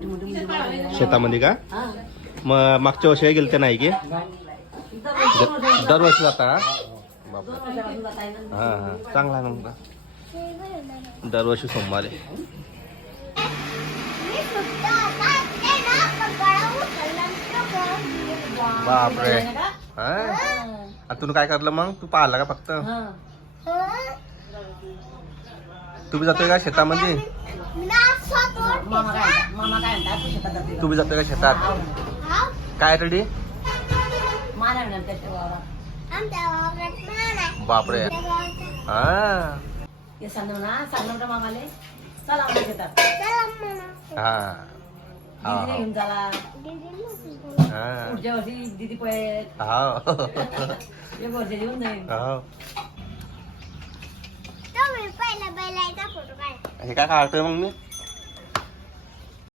शेतामध्ये का? मग मागच्या वर्षी गेलते नाही की दरवर्षी जाता? हा हा चांगला आहे मग दरवर्षी सोमवारी. बापरे हा तुम्ही काय करलं मग? तू पाहिला का फक्त? तुम्ही जातोय का शेतामध्ये? तुम्ही जातोय का शेतात? काय रेडी? बापरे हा घेऊन झाला पुढच्या वर्षी दीदी पोहेत एक वर्ष येऊन जाईल. हे काय काढतोय मग मी?